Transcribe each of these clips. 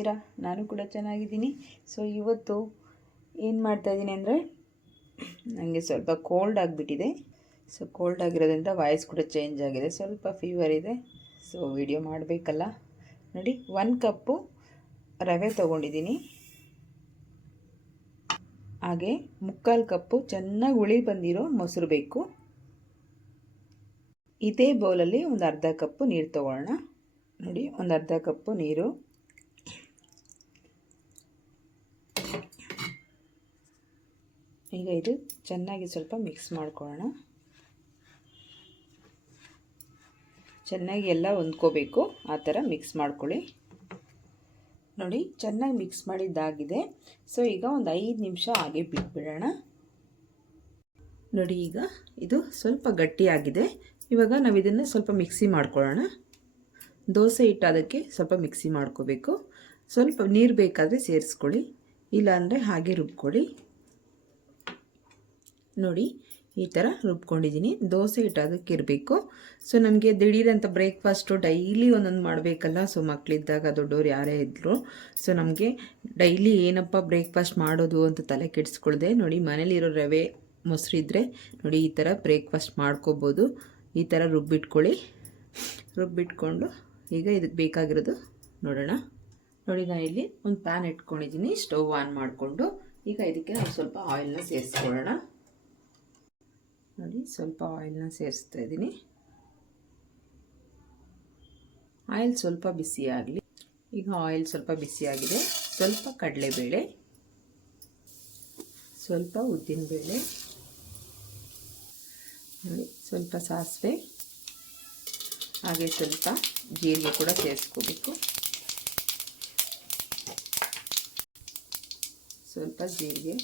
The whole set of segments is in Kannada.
ಹೇಗಿದ್ದೀರಾ ನಾನು ಕೂಡ ಚೆನ್ನಾಗಿದ್ದೀನಿ. ಸೊ ಇವತ್ತು ಏನು ಮಾಡ್ತಾಯಿದ್ದೀನಿ ಅಂದರೆ ನನಗೆ ಸ್ವಲ್ಪ ಕೋಲ್ಡ್ ಆಗಿಬಿಟ್ಟಿದೆ. ಸೊ ಕೋಲ್ಡ್ ಆಗಿರೋದ್ರಿಂದ ವಾಯ್ಸ್ ಕೂಡ ಚೇಂಜ್ ಆಗಿದೆ. ಸ್ವಲ್ಪ ಫೀವರ್ ಇದೆ. ಸೊ ವಿಡಿಯೋ ಮಾಡಬೇಕಲ್ಲ? ನೋಡಿ ಒನ್ ಕಪ್ಪು ರವೆ ತೊಗೊಂಡಿದ್ದೀನಿ. ಹಾಗೆ ಮುಕ್ಕಾಲು ಕಪ್ಪು ಚೆನ್ನಾಗಿ ಹುಳಿ ಬಂದಿರೋ ಮೊಸರು ಬೇಕು. ಇದೇ ಬೌಲಲ್ಲಿ ಒಂದು ಅರ್ಧ ಕಪ್ಪು ನೀರು ತೊಗೊಳ್ಳೋಣ. ನೋಡಿ, ಒಂದು ಅರ್ಧ ಕಪ್ಪು ನೀರು. ಈಗ ಇದು ಚೆನ್ನಾಗಿ ಸ್ವಲ್ಪ ಮಿಕ್ಸ್ ಮಾಡ್ಕೊಳ್ಳೋಣ. ಚೆನ್ನಾಗಿ ಎಲ್ಲ ಹೊಂದ್ಕೋಬೇಕು. ಆ ಥರ ಮಿಕ್ಸ್ ಮಾಡ್ಕೊಳ್ಳಿ. ನೋಡಿ, ಚೆನ್ನಾಗಿ ಮಿಕ್ಸ್ ಮಾಡಿದ್ದಾಗಿದೆ. ಸೊ ಈಗ ಒಂದು ಐದು ನಿಮಿಷ ಹಾಗೆ ಬಿಟ್ಬಿಡೋಣ. ನೋಡಿ, ಈಗ ಇದು ಸ್ವಲ್ಪ ಗಟ್ಟಿಯಾಗಿದೆ. ಇವಾಗ ನಾವು ಇದನ್ನು ಸ್ವಲ್ಪ ಮಿಕ್ಸಿ ಮಾಡ್ಕೊಳ್ಳೋಣ. ದೋಸೆ ಹಿಟ್ಟು ಅದಕ್ಕೆ ಸ್ವಲ್ಪ ಮಿಕ್ಸಿ ಮಾಡ್ಕೋಬೇಕು. ಸ್ವಲ್ಪ ನೀರು ಬೇಕಾದರೆ ಸೇರಿಸ್ಕೊಳ್ಳಿ. ಇಲ್ಲಾಂದರೆ ಹಾಗೆ ರುಬ್ಕೊಳ್ಳಿ. ನೋಡಿ, ಈ ಥರ ರುಬ್ಕೊಂಡಿದ್ದೀನಿ. ದೋಸೆ ಹಿಟ್ಟು ಅದಕ್ಕೆ ಇರಬೇಕು. ಸೊ ನಮಗೆ ದಿಢೀರಂತ ಬ್ರೇಕ್ಫಾಸ್ಟು ಡೈಲಿ ಒಂದೊಂದು ಮಾಡಬೇಕಲ್ಲ. ಸೊ ಮಕ್ಕಳಿದ್ದಾಗ ದೊಡ್ಡವ್ರು ಯಾರೇ ಇದ್ದರು ಸೊ ನಮಗೆ ಡೈಲಿ ಏನಪ್ಪ ಬ್ರೇಕ್ಫಾಸ್ಟ್ ಮಾಡೋದು ಅಂತ ತಲೆ ಕೆಡಿಸ್ಕೊಳ್ದೆ. ನೋಡಿ, ಮನೇಲಿರೋ ರವೆ ಮೊಸರು ಇದ್ದರೆ ನೋಡಿ, ಈ ಥರ ಬ್ರೇಕ್ಫಾಸ್ಟ್ ಮಾಡ್ಕೋಬೋದು. ಈ ಥರ ರುಬ್ಬಿಟ್ಕೊಳ್ಳಿ. ರುಬ್ಬಿಟ್ಕೊಂಡು ಈಗ ಇದಕ್ಕೆ ಬೇಕಾಗಿರೋದು ನೋಡೋಣ. ನೋಡಿ ನಾನು ಇಲ್ಲಿ ಒಂದು ಪ್ಯಾನ್ ಇಟ್ಕೊಂಡಿದ್ದೀನಿ. ಸ್ಟವ್ ಆನ್ ಮಾಡಿಕೊಂಡು ಈಗ ಇದಕ್ಕೆ ನಾವು ಸ್ವಲ್ಪ ಆಯಿಲ್ನ ಸೇರಿಸ್ಕೊಳ್ಳೋಣ. ನೋಡಿ ಸ್ವಲ್ಪ ಆಯಿಲ್ನ ಸೇರಿಸ್ತಾ ಇದ್ದೀನಿ. ಆಯಿಲ್ ಸ್ವಲ್ಪ ಬಿಸಿ ಆಗಲಿ. ಈಗ ಆಯಿಲ್ ಸ್ವಲ್ಪ ಬಿಸಿಯಾಗಿದೆ ಸ್ವಲ್ಪ ಕಡಲೆಬೇಳೆ. ಸ್ವಲ್ಪ ಉದ್ದಿನಬೇಳೆ ನೋಡಿ, ಸ್ವಲ್ಪ ಸಾಸಿವೆ. ಹಾಗೆ ಸ್ವಲ್ಪ ಜೀರಿಗೆ ಕೂಡ ಸೇರಿಸ್ಕೋಬೇಕು. ಸ್ವಲ್ಪ ಜೀರಿಗೆ.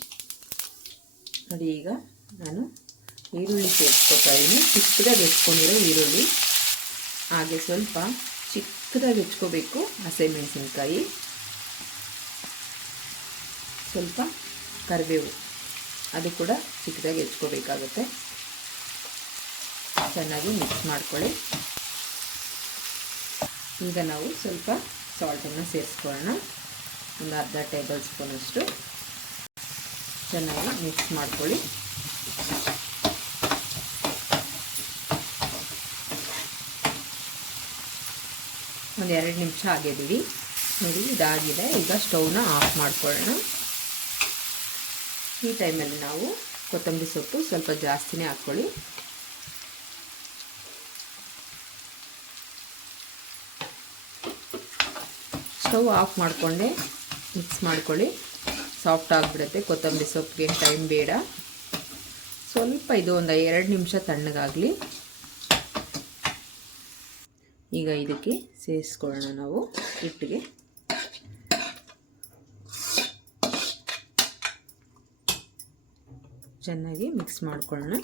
ನೋಡಿ, ಈಗ ನಾನು ಈರುಳ್ಳಿ ಸೇರಿಸ್ಕೊತಾ ಇದ್ದೀನಿ ಚಿಕ್ಕದಾಗಿ ಹೆಚ್ಕೊಂಡಿರೋ ಈರುಳ್ಳಿ. ಹಾಗೆ ಸ್ವಲ್ಪ ಚಿಕ್ಕದಾಗಿ ಹೆಚ್ಕೋಬೇಕು ಹಸಿಮೆಣಸಿನ್ಕಾಯಿ. ಸ್ವಲ್ಪ ಕರಿಬೇವು. ಅದು ಕೂಡ ಚಿಕ್ಕದಾಗಿ ಹೆಚ್ಕೋಬೇಕಾಗುತ್ತೆ. ಚೆನ್ನಾಗಿ ಮಿಕ್ಸ್ ಮಾಡ್ಕೊಳ್ಳಿ. ಈಗ ನಾವು ಸ್ವಲ್ಪ ಸಾಲ್ಟನ್ನು ಸೇರಿಸ್ಕೊಳ್ಳೋಣ. ಒಂದು ಅರ್ಧ ಟೇಬಲ್ ಸ್ಪೂನಷ್ಟು. ಚೆನ್ನಾಗಿ ಮಿಕ್ಸ್ ಮಾಡ್ಕೊಳ್ಳಿ. ಒಂದು ಎರಡು ನಿಮಿಷ ಆಗಿದ್ದೀವಿ. ನೋಡಿ, ಇದಾಗಿದೆ. ಈಗ ಸ್ಟವ್ನ ಆಫ್ ಮಾಡ್ಕೊಳ್ಳೋಣ. ಈ ಟೈಮಲ್ಲಿ ನಾವು ಕೊತ್ತಂಬರಿ ಸೊಪ್ಪು ಸ್ವಲ್ಪ ಜಾಸ್ತಿನೇ ಹಾಕ್ಕೊಳ್ಳಿ. ಸ್ಟವ್ ಆಫ್ ಮಾಡಿಕೊಂಡೆ ಮಿಕ್ಸ್ ಮಾಡ್ಕೊಳ್ಳಿ. ಸಾಫ್ಟ್ ಆಗಿಬಿಡುತ್ತೆ. ಕೊತ್ತಂಬರಿ ಸೊಪ್ಪಿಗೆ ಟೈಮ್ ಬೇಡ. ಸ್ವಲ್ಪ ಇದು ಒಂದು ಎರಡು ನಿಮಿಷ ತಣ್ಣಗಾಗಲಿ. ಈಗ ಇದಕ್ಕೆ ಸೇರಿಸ್ಕೊಳ್ಳೋಣ ನಾವು ಹಿಟ್ಟಿಗೆ. ಚೆನ್ನಾಗಿ ಮಿಕ್ಸ್ ಮಾಡ್ಕೊಳ್ಳೋಣ.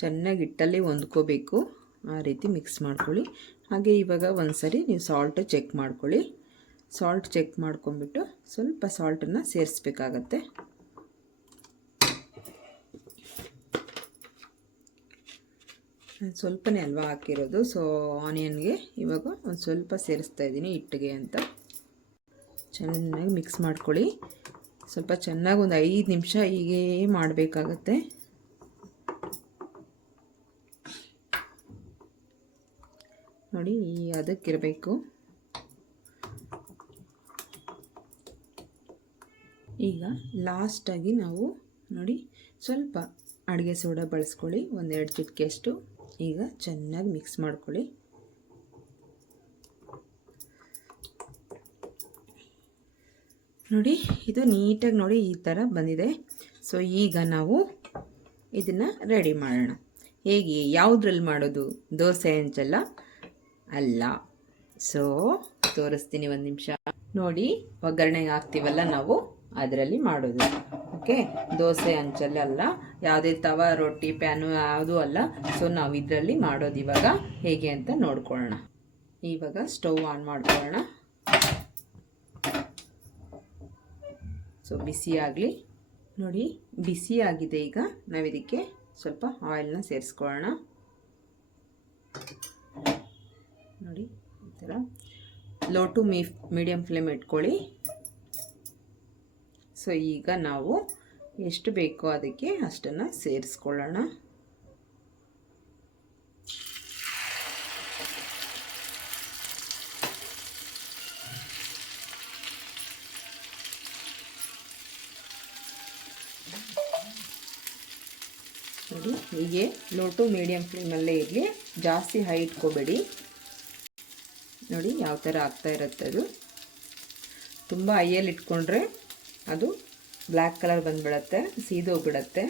ಚೆನ್ನಾಗಿ ಹಿಟ್ಟಲ್ಲಿ ಹೊಂದ್ಕೋಬೇಕು. ಆ ರೀತಿ ಮಿಕ್ಸ್ ಮಾಡ್ಕೊಳ್ಳಿ. ಹಾಗೆ ಇವಾಗ ಒಂದು ಸರಿ ನೀವು ಸಾಲ್ಟ್ ಚೆಕ್ ಮಾಡ್ಕೊಳ್ಳಿ. ಸಾಲ್ಟ್ ಚೆಕ್ ಮಾಡ್ಕೊಂಬಿಟ್ಟು ಸ್ವಲ್ಪ ಸಾಲ್ಟನ್ನು ಸೇರಿಸ್ಬೇಕಾಗತ್ತೆ. ಸ್ವಲ್ಪನೇ ಅಲ್ವಾ ಹಾಕಿರೋದು ಸೊ ಆನಿಯನ್ಗೆ ಇವಾಗ ಒಂದು ಸ್ವಲ್ಪ ಸೇರಿಸ್ತಾ ಇದ್ದೀನಿ ಹಿಟ್ಟಿಗೆ ಅಂತ. ಚೆನ್ನಾಗಿ ಮಿಕ್ಸ್ ಮಾಡ್ಕೊಳ್ಳಿ. ಸ್ವಲ್ಪ ಚೆನ್ನಾಗಿ ಒಂದು ಐದು ನಿಮಿಷ ಹೀಗೆ ಮಾಡಬೇಕಾಗತ್ತೆ. ನೋಡಿ, ಈ ಅದಕ್ಕಿರಬೇಕು. ಈಗ ಲಾಸ್ಟಾಗಿ ನಾವು ನೋಡಿ, ಸ್ವಲ್ಪ ಅಡುಗೆ ಸೋಡಾ ಬಳಸ್ಕೊಳ್ಳಿ. ಒಂದೆರಡು ಚಿಟಿಕೆಯಷ್ಟು. ಈಗ ಚೆನ್ನಾಗಿ ಮಿಕ್ಸ್ ಮಾಡ್ಕೊಳ್ಳಿ. ನೋಡಿ, ಇದು ನೀಟಾಗಿ ನೋಡಿ ಈ ಥರ ಬಂದಿದೆ. ಸೊ ಈಗ ನಾವು ಇದನ್ನು ರೆಡಿ ಮಾಡೋಣ. ಹೇಗೆ, ಯಾವುದ್ರಲ್ಲಿ ಮಾಡೋದು? ದೋಸೆ ಹಂಚಲ್ಲ ಅಲ್ಲ. ಸೊ ತೋರಿಸ್ತೀನಿ ಒಂದು ನಿಮಿಷ. ನೋಡಿ, ಒಗ್ಗರಣೆಗೆ ಹಾಕ್ತೀವಲ್ಲ ನಾವು? ಅದರಲ್ಲಿ ಮಾಡೋದು. ಓಕೆ ದೋಸೆ ಹಂಚಲ್ಲಿ ಅಲ್ಲ, ಯಾವುದೇ ತವ, ರೊಟ್ಟಿ ಪ್ಯಾನು ಯಾವುದೂ ಅಲ್ಲ. ಸೊ ನಾವು ಇದರಲ್ಲಿ ಮಾಡೋದು ಇವಾಗ ಹೇಗೆ ಅಂತ ನೋಡ್ಕೊಳ್ಳೋಣ. ಇವಾಗ ಸ್ಟವ್ ಆನ್ ಮಾಡ್ಕೊಳ್ಳೋಣ. ಸೊ ಆಗಲಿ. ನೋಡಿ ಬಿಸಿಯಾಗಿದೆ ಈಗ. ನಾವಿದಕ್ಕೆ ಸ್ವಲ್ಪ ಆಯಿಲ್ನ ಸೇರಿಸ್ಕೊಳ್ಳೋಣ. ನೋಡಿ, ಈ ಥರ low to me medium flame ಇಟ್ಕೊಳ್ಳಿ. ಸೊ ಈಗ ನಾವು ಎಷ್ಟು ಬೇಕೋ ಅದಕ್ಕೆ ಅಷ್ಟನ್ನು ಸೇರಿಸ್ಕೊಳ್ಳೋಣ. ನೋಡಿ, ಹೀಗೆ ಲೋ ಟು ಮೀಡಿಯಮ್ ಫ್ಲೇಮಲ್ಲೇ ಇರಲಿ. ಜಾಸ್ತಿ ಹೈ ಇಟ್ಕೋಬೇಡಿ. ನೋಡಿ, ಯಾವ ಥರ ಆಗ್ತಾ ಇರುತ್ತೆ ಅದು ತುಂಬ ಹೈಯಲ್ಲಿ ಇಟ್ಕೊಂಡ್ರೆ ಅದು ಬ್ಲ್ಯಾಕ್ ಕಲರ್ ಬಂದುಬಿಡತ್ತೆ ಸೀದೋಗ್ಬಿಡತ್ತೆ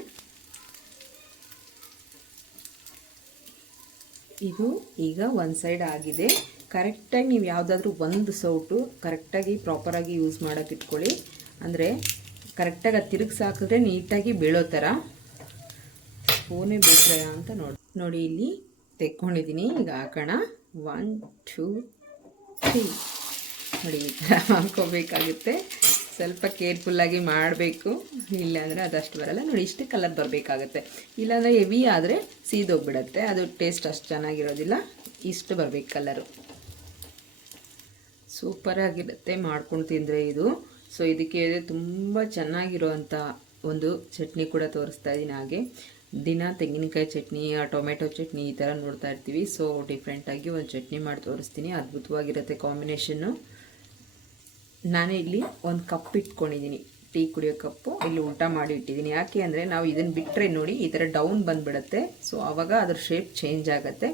ಇದು ಈಗ ಒಂದು ಸೈಡ್ ಆಗಿದೆ. ಕರೆಕ್ಟಾಗಿ ನೀವು ಯಾವುದಾದ್ರೂ ಒಂದು ಸೌಟು ಕರೆಕ್ಟಾಗಿ ಪ್ರಾಪರಾಗಿ ಯೂಸ್ ಮಾಡೋಕೆ ಇಟ್ಕೊಳ್ಳಿ. ಅಂದರೆ ಕರೆಕ್ಟಾಗಿ ಅದು ತಿರುಗಿಸಿ ಹಾಕಿದ್ರೆ ನೀಟಾಗಿ ಬೀಳೋ ಥರ ಸ್ಪೂನೇ ಬೇಕ್ರೆ ಅಂತ ನೋಡಿ. ನೋಡಿ ಇಲ್ಲಿ ತೆಕ್ಕೊಂಡಿದ್ದೀನಿ. ಈಗ ಹಾಕೋಣ. ಒನ್ ಟೂ ತ್ರೀ ನೋಡಿ ಈ ಥರ ಹಾಕೋಬೇಕಾಗುತ್ತೆ ಸ್ವಲ್ಪ ಕೇರ್ಫುಲ್ಲಾಗಿ ಮಾಡಬೇಕು. ಇಲ್ಲಾಂದರೆ ಅದಷ್ಟು ಬರಲ್ಲ. ನೋಡಿ, ಇಷ್ಟು ಕಲರ್ ಬರಬೇಕಾಗತ್ತೆ. ಇಲ್ಲಾಂದರೆ ಹೆವಿ ಆದರೆ ಸೀದೋಗ್ಬಿಡತ್ತೆ. ಅದು ಟೇಸ್ಟ್ ಅಷ್ಟು ಚೆನ್ನಾಗಿರೋದಿಲ್ಲ. ಇಷ್ಟು ಬರಬೇಕು ಕಲರು ಸೂಪರಾಗಿರುತ್ತೆ ಮಾಡ್ಕೊಂಡು ತಿಂದರೆ ಇದು. ಸೊ ಇದಕ್ಕೆ ತುಂಬ ಚೆನ್ನಾಗಿರುವಂಥ ಒಂದು ಚಟ್ನಿ ಕೂಡ ತೋರಿಸ್ತಾ ಇದ್ದೀನಿ ಹಾಗೆ. ದಿನ ತೆಂಗಿನಕಾಯಿ ಚಟ್ನಿ ಟೊಮೆಟೊ ಚಟ್ನಿ ಈ ಥರ ನೋಡ್ತಾ ಇರ್ತೀವಿ. ಸೊ ಡಿಫ್ರೆಂಟಾಗಿ ಒಂದು ಚಟ್ನಿ ಮಾಡಿ ತೋರಿಸ್ತೀನಿ. ಅದ್ಭುತವಾಗಿರುತ್ತೆ ಕಾಂಬಿನೇಷನ್ನು ನಾನು ಇಲ್ಲಿ ಒಂದು ಕಪ್ ಇಟ್ಕೊಂಡಿದ್ದೀನಿ. ಟೀ ಕುಡಿಯೋ ಕಪ್ಪು ಇಲ್ಲಿ ಊಟ ಮಾಡಿ ಇಟ್ಟಿದ್ದೀನಿ. ಯಾಕೆ ಅಂದರೆ ನಾವು ಇದನ್ನು ಬಿಟ್ಟರೆ ನೋಡಿ ಈ ಥರ ಡೌನ್ ಬಂದುಬಿಡುತ್ತೆ. ಸೊ ಆವಾಗ ಅದ್ರ ಶೇಪ್ ಚೇಂಜ್ ಆಗುತ್ತೆ.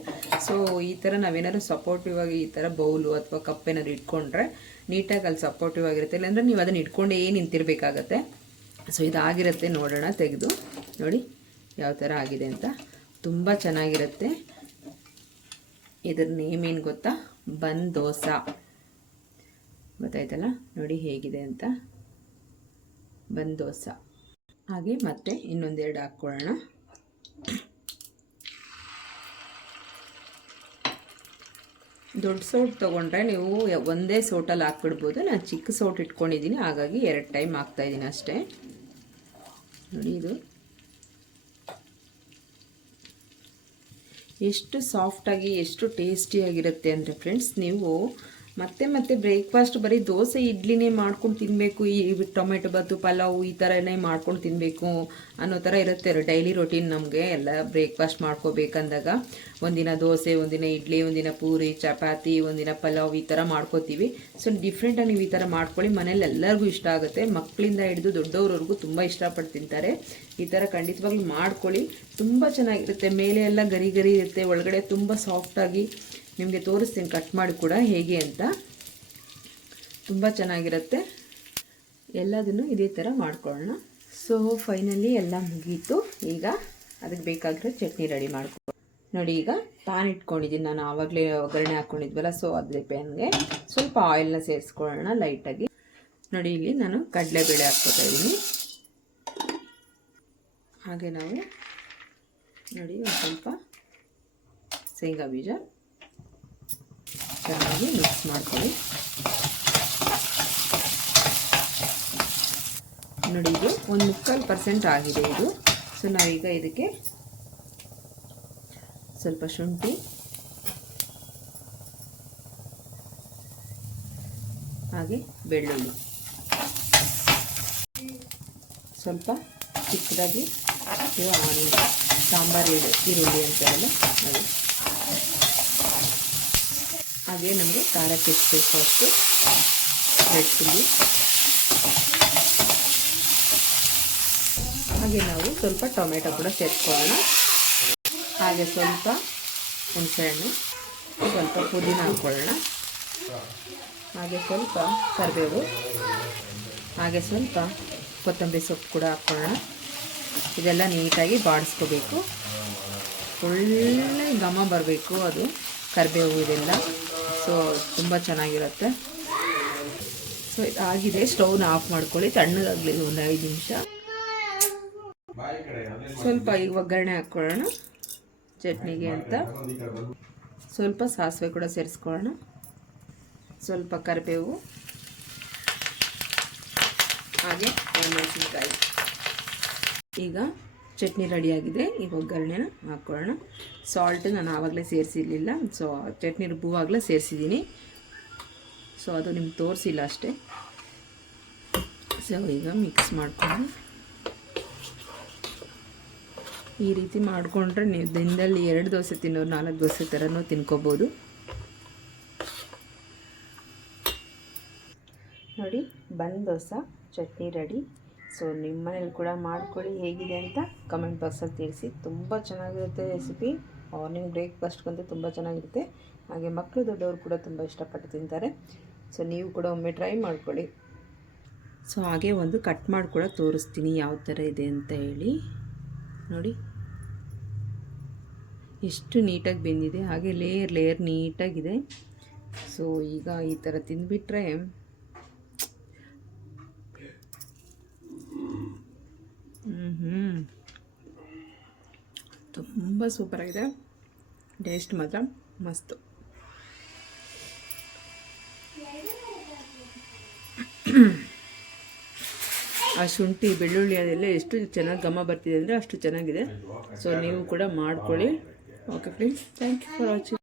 ಸೊ ಈ ಥರ ನಾವೇನಾದ್ರು ಸಪೋರ್ಟಿವ್ ಆಗಿ ಈ ಥರ ಬೌಲು ಅಥವಾ ಕಪ್ ಏನಾದ್ರು ಇಟ್ಕೊಂಡ್ರೆ ನೀಟಾಗಿ ಅಲ್ಲಿ ಸಪೋರ್ಟಿವ್ ಆಗಿರುತ್ತೆ. ಇಲ್ಲಾಂದರೆ ನೀವು ಅದನ್ನು ಇಟ್ಕೊಂಡೇ ನಿಂತಿರಬೇಕಾಗತ್ತೆ. ಸೊ ಇದಾಗಿರುತ್ತೆ ನೋಡೋಣ, ತೆಗೆದು. ನೋಡಿ ಯಾವ ಥರ ಆಗಿದೆ ಅಂತ. ತುಂಬ ಚೆನ್ನಾಗಿರುತ್ತೆ. ಇದ್ರ ನೇಮ್ ಏನು ಗೊತ್ತಾ? ಬನ್ ದೋಸಾ ಗೊತ್ತಾಯ್ತಲ್ಲ? ನೋಡಿ ಹೇಗಿದೆ ಅಂತ. ಬಂದೋಸ. ದೋಸಾ ಹಾಗೆ ಮತ್ತೆ ಇನ್ನೊಂದೆರಡು ಹಾಕ್ಕೊಳ್ಳೋಣ. ದೊಡ್ಡ ಸೌಟ್ ತೊಗೊಂಡ್ರೆ ನೀವು ಒಂದೇ ಸೌಟಲ್ಲಿ ಹಾಕ್ಬಿಡ್ಬೋದು. ನಾನು ಚಿಕ್ಕ ಸೌಟ್ ಇಟ್ಕೊಂಡಿದ್ದೀನಿ, ಹಾಗಾಗಿ ಎರಡು ಟೈಮ್ ಹಾಕ್ತಾಯಿದ್ದೀನಿ ಅಷ್ಟೇ. ನೋಡಿ ಇದು. ಎಷ್ಟು ಸಾಫ್ಟಾಗಿ, ಎಷ್ಟು ಟೇಸ್ಟಿಯಾಗಿರುತ್ತೆ ಅಂದರೆ ಫ್ರೆಂಡ್ಸ್, ನೀವು ಮತ್ತೆ ಮತ್ತೆ ಬ್ರೇಕ್ಫಾಸ್ಟ್ ಬರೀ ದೋಸೆ, ಇಡ್ಲಿನೇ ಮಾಡ್ಕೊಂಡು ತಿನ್ನಬೇಕು ಈ ಟೊಮೆಟೊ ಬತ್ತು ಪಲಾವು ಈ ಥರನೇ ಮಾಡ್ಕೊಂಡು ತಿನ್ನಬೇಕು ಅನ್ನೋ ಥರ ಇರುತ್ತೆ ಡೈಲಿ ರೊಟೀನ್ ನಮಗೆ. ಎಲ್ಲ ಬ್ರೇಕ್ಫಾಸ್ಟ್ ಮಾಡ್ಕೋಬೇಕಂದಾಗ ಒಂದಿನ ದೋಸೆ, ಒಂದಿನ ಇಡ್ಲಿ, ಒಂದಿನ ಪೂರಿ, ಚಪಾತಿ, ಒಂದಿನ ಪಲಾವ್ ಈ ಥರ ಮಾಡ್ಕೋತೀವಿ. ಸೊ ಡಿಫ್ರೆಂಟಾಗಿ ನೀವು ಈ ಥರ ಮಾಡ್ಕೊಳ್ಳಿ. ಮನೇಲಿ ಎಲ್ಲರಿಗೂ ಇಷ್ಟ ಆಗುತ್ತೆ. ಮಕ್ಕಳಿಂದ ಹಿಡಿದು ದೊಡ್ಡವ್ರವ್ರಿಗೂ ತುಂಬ ಇಷ್ಟಪಟ್ಟು ತಿಂತಾರೆ. ಈ ಥರ ಖಂಡಿತವಾಗ್ಲೂ ಮಾಡ್ಕೊಳ್ಳಿ. ತುಂಬ ಚೆನ್ನಾಗಿರುತ್ತೆ. ಮೇಲೆ ಎಲ್ಲ ಗರಿ ಗರಿ ಇರುತ್ತೆ. ಒಳಗಡೆ ತುಂಬ ಸಾಫ್ಟಾಗಿ ನಿಮಗೆ ತೋರಿಸ್ತೀನಿ ಕಟ್ ಮಾಡಿ ಕೂಡ, ಹೇಗೆ ಅಂತ. ತುಂಬ ಚೆನ್ನಾಗಿರುತ್ತೆ. ಎಲ್ಲದನ್ನು ಇದೇ ಥರ ಮಾಡ್ಕೊಳ್ಳೋಣ. ಸೊ ಫೈನಲಿ ಎಲ್ಲ ಮುಗೀತು. ಈಗ ಅದಕ್ಕೆ ಬೇಕಾಗಿರೋ ಚಟ್ನಿ ರೆಡಿ ಮಾಡ್ಕೊ ನೋಡಿ, ಈಗ ಪ್ಯಾನ್ ಇಟ್ಕೊಂಡಿದ್ದೀನಿ. ನಾನು ಆವಾಗಲೇ ಒಗ್ಗರಣೆ ಹಾಕ್ಕೊಂಡಿದ್ವಲ್ಲ ಸೊ ಅದೇ ಪ್ಯಾನ್ಗೆ ಸ್ವಲ್ಪ ಆಯಿಲ್ನ ಸೇರಿಸ್ಕೊಳ್ಳೋಣ ಲೈಟಾಗಿ ನೋಡಿ, ಇಲ್ಲಿ ನಾನು ಕಡಲೆಬೇಳೆ ಹಾಕ್ಕೊತಾ ಇದ್ದೀನಿ. ಹಾಗೆ ನಾವು, ನೋಡಿ, ಒಂದು ಸ್ವಲ್ಪ ಶೇಂಗಾ ಬೀಜ. ಚೆನ್ನಾಗಿ ಮಿಕ್ಸ್ ಮಾಡ್ಕೊಳ್ಳಿ. ನೋಡಿ, ಇದು ಒಂದು ಮುಕ್ಕಾಲು ಪರ್ಸೆಂಟ್ ಆಗಿದೆ ಇದು. ಸೊ ನಾವೀಗ ಇದಕ್ಕೆ ಸ್ವಲ್ಪ ಶುಂಠಿ, ಹಾಗೆ ಬೆಳ್ಳುಳ್ಳಿ. ಸ್ವಲ್ಪ ಚಿಕ್ಕದಾಗಿ ಸಾಂಬಾರು ಈರುಳ್ಳಿ ಅಂತಾರಲ್ಲ ಅದು ಹಾಗೆ ನಮಗೆ ಖಾರಕ್ಕೆ ಎಷ್ಟು ಅಷ್ಟು. ರೆಡ್ ಚಿಲ್ಲಿ ಹಾಗೆ ನಾವು ಸ್ವಲ್ಪ ಟೊಮೆಟೊ ಕೂಡ ಸೇರಿಸ್ಕೊಳ್ಳೋಣ ಹಾಗೆ ಸ್ವಲ್ಪ ಹುಣಸೆಹಣ್ಣು, ಸ್ವಲ್ಪ ಪುದೀನ ಹಾಕ್ಕೊಳ್ಳೋಣ ಹಾಗೆ ಸ್ವಲ್ಪ ಕರಿಬೇವು, ಹಾಗೆ ಸ್ವಲ್ಪ ಕೊತ್ತಂಬರಿ ಸೊಪ್ಪು ಕೂಡ ಹಾಕ್ಕೊಳ್ಳೋಣ ಇದೆಲ್ಲ ನೀಟಾಗಿ ಬಾಡಿಸ್ಕೋಬೇಕು. ಒಳ್ಳೆ ಘಮ ಬರಬೇಕು ಅದು, ಕರಿಬೇವು ಇದೆಲ್ಲ. ಸೊ, ತುಂಬ ಚೆನ್ನಾಗಿರುತ್ತೆ. ಸೊ, ಇದಾಗಿದೆ. ಸ್ಟವ್ನ ಆಫ್ ಮಾಡ್ಕೊಳ್ಳಿ. ತಣ್ಣಗಾಗಲಿ ಒಂದು ಐದು ನಿಮಿಷ. ಸ್ವಲ್ಪ ಈಗ ಒಗ್ಗರಣೆ ಹಾಕ್ಕೊಳ್ಳೋಣ. ಚಟ್ನಿಗೆ ಅಂತ. ಸ್ವಲ್ಪ ಸಾಸಿವೆ ಕೂಡ ಸೇರಿಸ್ಕೊಳ್ಳೋಣ. ಸ್ವಲ್ಪ ಕರಿಬೇವು. ಹಾಗೆ ಒಣಮೆಣಸಿನ್ಕಾಯಿ ಈಗ ಚಟ್ನಿ ರೆಡಿಯಾಗಿದೆ. ಈಗ ಒಗ್ಗರಣೆನ ಹಾಕ್ಕೊಳ್ಳೋಣ ಸಾಲ್ಟ್ ನಾನು ಆವಾಗಲೇ ಸೇರಿಸಿರಲಿಲ್ಲ. ಸೊ ಚಟ್ನಿ ರುಬ್ಬುವಾಗಲೇ ಸೇರಿಸಿದ್ದೀನಿ. ಸೊ ಅದು ನಿಮ್ಗೆ ತೋರಿಸಿಲ್ಲ ಅಷ್ಟೇ. ಸೊ ಈಗ ಮಿಕ್ಸ್ ಮಾಡ್ಕೊಂಡು ಈ ರೀತಿ ಮಾಡಿಕೊಂಡ್ರೆ ನೀವು ದಿನದಲ್ಲಿ ಎರಡು ದೋಸೆ ತಿನ್ನೋರು ನಾಲ್ಕು ದೋಸೆ ಥರನೂ ತಿನ್ಕೋಬೋದು. ನೋಡಿ, ಬಂದ್ ದೋಸೆ, ಚಟ್ನಿ ರೆಡಿ. ಸೊ ನಿಮ್ಮ ಮನೇಲಿ ಕೂಡ ಮಾಡ್ಕೊಳ್ಳಿ, ಹೇಗಿದೆ ಅಂತ ಕಮೆಂಟ್ ಬಾಕ್ಸಲ್ಲಿ ತಿಳಿಸಿ. ತುಂಬ ಚೆನ್ನಾಗಿರುತ್ತೆ ರೆಸಿಪಿ ಮಾರ್ನಿಂಗ್ ಬ್ರೇಕ್ಫಾಸ್ಟ್ಗಂತೂ ತುಂಬ ಚೆನ್ನಾಗಿರುತ್ತೆ. ಹಾಗೆ ಮಕ್ಕಳು ದೊಡ್ಡವರು ಕೂಡ ತುಂಬ ಇಷ್ಟಪಟ್ಟು ತಿಂತಾರೆ. ಸೊ ನೀವು ಕೂಡ ಒಮ್ಮೆ ಟ್ರೈ ಮಾಡ್ಕೊಳ್ಳಿ. ಸೊ ಹಾಗೆ ಒಂದು ಕಟ್ ಮಾಡಿ ಕೂಡ ತೋರಿಸ್ತೀನಿ ಯಾವ ಥರ ಇದೆ ಅಂತ ಹೇಳಿ. ನೋಡಿ. ಎಷ್ಟು ನೀಟಾಗಿ ಬೆಂದಿದೆ. ಹಾಗೆ ಲೇಯರ್ ಲೇಯರ್ ನೀಟಾಗಿದೆ ಸೊ ಈಗ ಈ ಥರ ತಿಂದುಬಿಟ್ರೆ ಹ್ಞೂ ತುಂಬ ಸೂಪರಾಗಿದೆ ಟೇಸ್ಟ್ ಮಾತ್ರ ಮಸ್ತು. ಆ ಶುಂಠಿ, ಬೆಳ್ಳುಳ್ಳಿ ಅದೆಲ್ಲ ಎಷ್ಟು ಚೆನ್ನಾಗಿ ಘಮ ಬರ್ತಿದೆ ಅಂದರೆ ಅಷ್ಟು ಚೆನ್ನಾಗಿದೆ. ಸೊ ನೀವು ಕೂಡ ಮಾಡ್ಕೊಳ್ಳಿ. Okay friends thank you for watching